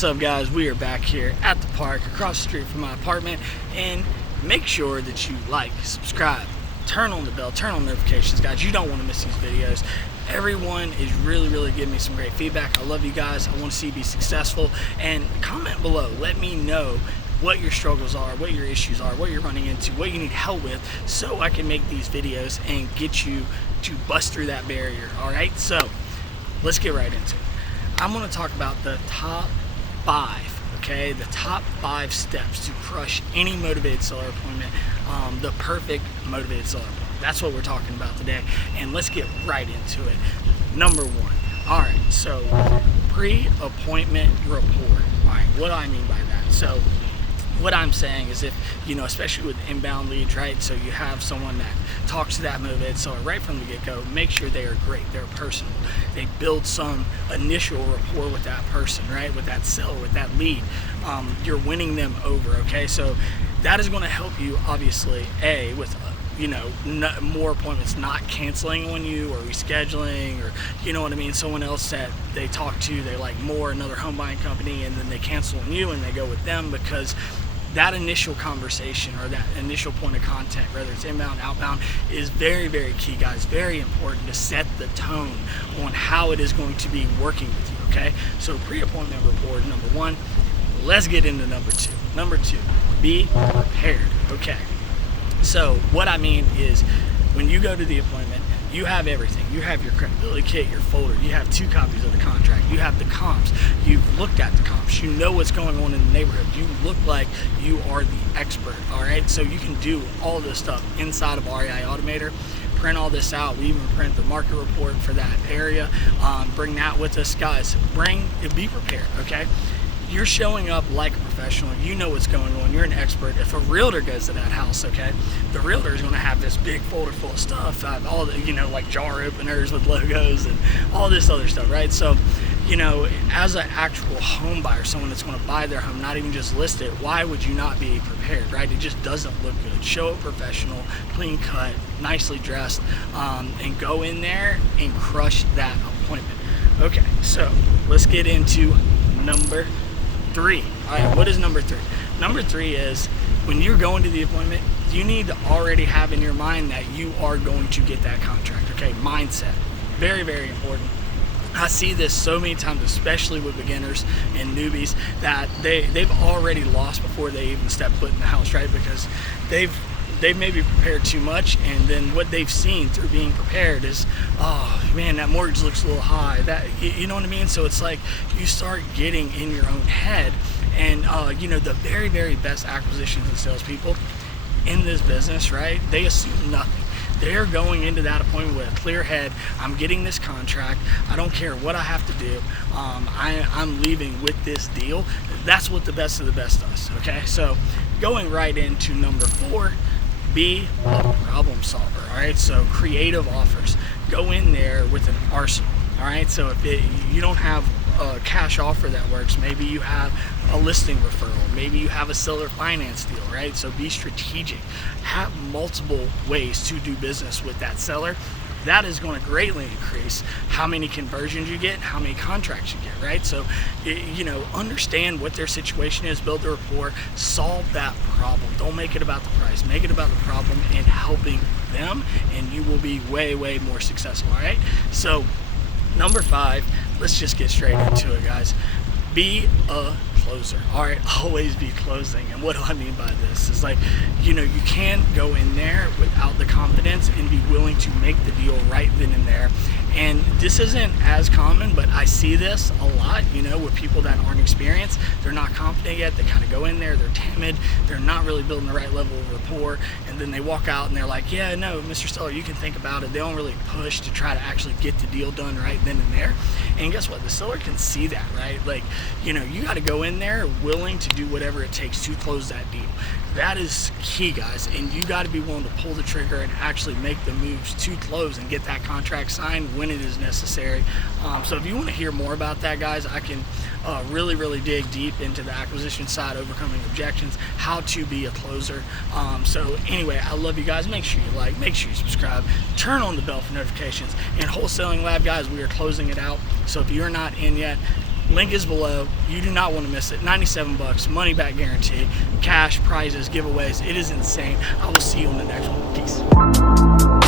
What's up, guys? We are back here at the park across the street from my apartment, and make sure that you like, subscribe, turn on the bell, turn on notifications, guys. You don't want to miss these videos. Everyone is really giving me some great feedback. I love you guys. I want to see you be successful, and comment below. Let me know what your struggles are, what your issues are, what you're running into, what you need help with, so I can make these videos and get you to bust through that barrier. All right, so let's get right into it. I'm going to talk about the top 5, okay? The top 5 steps to crush any motivated seller appointment, the perfect motivated seller appointment. That's what we're talking about today, and let's get right into it. Number 1. All right, so pre-appointment rapport. All right, what do I mean by that? So what I'm saying is, if, especially with inbound leads, right? So you have someone that talks to that motivated seller right from the get-go, make sure they are great, they're personable. They build some initial rapport with that person, right? With that seller, with that lead. You're winning them over, okay? So that is going to help you, obviously, with more appointments not canceling on you or rescheduling, or what I mean, someone else that they talk to, they like more, another home buying company, and then they cancel on you and they go with them, because that initial conversation or that initial point of contact, whether it's inbound, outbound, is very key, guys. Very important to set the tone on how it is going to be working with you, okay? So pre-appointment rapport, number 1. Let's get into number 2. Number 2, be prepared, okay? So what I mean is, when you go to the appointment, you have everything. You have your credibility kit, your folder, you have 2 copies of the contract, you have the comps, you've looked at the comps, you know what's going on in the neighborhood, you look like you are the expert, all right? So you can do all this stuff inside of REI Automator. Print all this out. We even print the market report for that area. Bring that with us, guys. Be prepared, okay? You're showing up like a professional. You know what's going on. You're an expert. If a realtor goes to that house, okay, the realtor is going to have this big folder full of stuff, all the, like jar openers with logos and all this other stuff, right? So, as an actual home buyer, someone that's going to buy their home, not even just list it, why would you not be prepared, right? It just doesn't look good. Show up professional, clean cut, nicely dressed, and go in there and crush that appointment. Okay, so let's get into number 3. All right, what is number 3? Number 3 is, when you're going to the appointment, you need to already have in your mind that you are going to get that contract, okay? Mindset, very important. I see this so many times, especially with beginners and newbies, that they've already lost before they even step foot in the house, right? Because they've maybe prepared too much, and then what they've seen through being prepared is, oh man, that mortgage looks a little high, that, you know what I mean? So it's like you start getting in your own head, and the very best acquisitions and salespeople in this business, right, they assume nothing. They're going into that appointment with a clear head. I'm getting this contract. I don't care what I have to do. I'm leaving with this deal. That's what the best of the best does, okay? So going right into number 4, be a problem solver, all right? So creative offers. Go in there with an arsenal, all right? So if you don't have a cash offer that works, maybe you have a listing referral, maybe you have a seller finance deal, right? So be strategic. Have multiple ways to do business with that seller. That is going to greatly increase how many conversions you get, how many contracts you get, right? So, understand what their situation is, build the rapport, solve that problem. Don't make it about the price. Make it about the problem and helping them, and you will be way more successful, all right? So, number 5, let's just get straight into it, guys. Be a closer. All right, always be closing. And what do I mean by this? It's like, you can't go in there without the confidence and be willing to make the deal right then and there. And this isn't as common, but I see this a lot, with people that aren't experienced. They're not confident yet. They kind of go in there, they're timid, they're not really building the right level of rapport, and then they walk out and they're like, yeah, no, Mr. Seller, you can think about it. They don't really push to try to actually get the deal done right then and there. And guess what? The seller can see that, right? Like, you got to go in there willing to do whatever it takes to close that deal. That is key, guys, and you got to be willing to pull the trigger and actually make the moves to close and get that contract signed when it is necessary. So if you want to hear more about that, guys, I can really dig deep into the acquisition side, overcoming objections, how to be a closer. So anyway, I love you guys. Make sure you like, make sure you subscribe, turn on the bell for notifications. And Wholesaling Lab, guys, we are closing it out. So if you're not in yet, Link is below. You do not want to miss it. 97 bucks, money back guarantee, cash, prizes, giveaways. It is insane. I will see you in the next one. Peace.